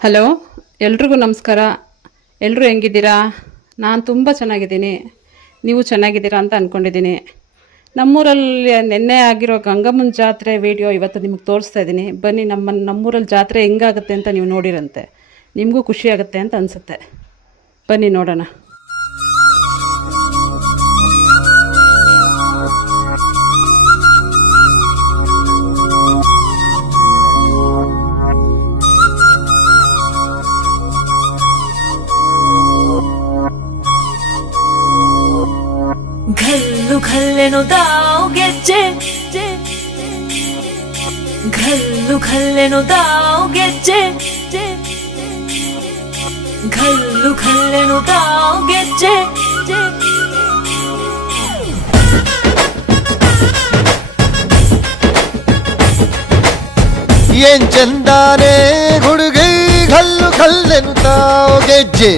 Hello, ಎಲ್ರಿಗೂ ನಮಸ್ಕಾರ. ಎಲ್ಲರೂ ಹೆಂಗಿದ್ದೀರಾ? ನಾನು ತುಂಬ ಚೆನ್ನಾಗಿದ್ದೀನಿ. ನೀವು ಚೆನ್ನಾಗಿದ್ದೀರಾ ಅಂತ ಅಂದ್ಕೊಂಡಿದ್ದೀನಿ ನಮ್ಮೂರಲ್ಲಿ ನಿನ್ನೆ ಆಗಿರೋ ಗಂಗಮ್ಮನ ಜಾತ್ರೆ ವಿಡಿಯೋ ಇವತ್ತು ನಿಮಗೆ ತೋರಿಸ್ತಾ ಇದ್ದೀನಿ. ಬನ್ನಿ, ನಮ್ಮ ನಮ್ಮೂರಲ್ಲಿ ಜಾತ್ರೆ ಹೆಂಗಾಗುತ್ತೆ ಅಂತ ನೀವು ನೋಡಿರಂತೆ. ನಿಮಗೂ ಖುಷಿ ಆಗುತ್ತೆ ಅಂತ ಅನಿಸುತ್ತೆ. ಬನ್ನಿ ನೋಡೋಣ. ಘಲ್ಲು ಘಲ್ಲೆನು ತಾವು ಗೆಜ್ಜೆ ಘಲ್ಲು ಘಲ್ಲೆನು ತಾವು ಗೆಜ್ಜೆ ಘಲ್ಲು ಘಲ್ಲೆನು ತಾವು ಗೆಜ್ಜೆ ಏನ್ ಚಂದಾನೆ ಹುಡುಗಿ ಕಲ್ಲು ಕಲ್ಲೆನು ತಾವು ಗೆಜ್ಜೆ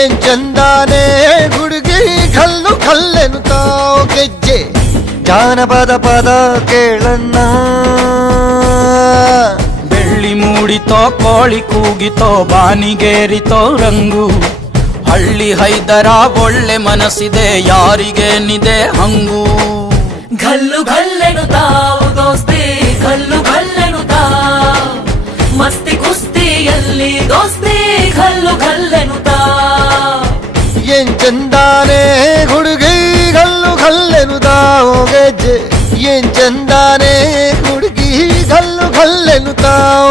ಏನ್ ಚಂದಾನೆ ಹುಡುಗಿ ಕಲ್ಲು ಕಲ್ಲೆನು ತಾವು ಗೆಜ್ಜೆ ಜಾನಪದ ಪದ ಕೇಳಣ್ಣ. ಬೆಳ್ಳಿ ಮೂಡಿತೋ ಕೋಳಿ ಕೂಗಿತೋ ಬಾನಿಗೇರಿತೋ ರಂಗು. ಹಳ್ಳಿ ಹೈದರ ಒಳ್ಳೆ ಮನಸ್ಸಿದೆ ಯಾರಿಗೇನಿದೆ ಹಂಗು. ಘಲ್ಲು ಘಲ್ಲೆನು ತಾವು ದೋಸ್ತಿ ಘಲ್ಲು ಘಲ್ಲೆನು ತಾ ಮಸ್ತಿ ಕುಸ್ತಿಯಲ್ಲಿ ದೋಸ್ತಿ ಘಲ್ಲು ಘಲ್ಲೆನು ತಾ ಏನ್ ಚಂದಾನೆ ಹುಡುಗಿ ಕಲ್ಲು ಕಲ್ಲೆನು ತಾವು ಗೆಜ್ಜೆ ಏನ್ ಚಂದಾನೆ ಹುಡುಗಿ ಕಲ್ಲು ಕಲ್ಲೆನು ತಾವು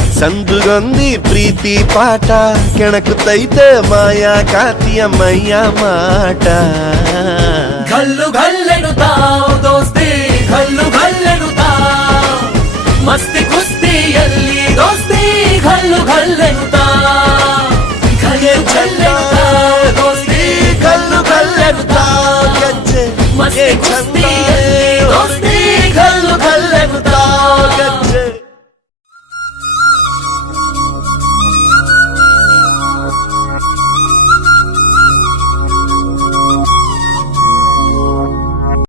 ಸಂದುಗೊಂದಿ ಪ್ರೀತಿ ಪಾಠ ಕೆಣಕುತ್ತೈತೆ ಮಾಯಾ ಕಾತಿಯ ಮೈಯ ಮಾಟ ಘಲ್ಲು ಘಲ್ಲೆನು ತಾವು ದೋಸ್ತಿ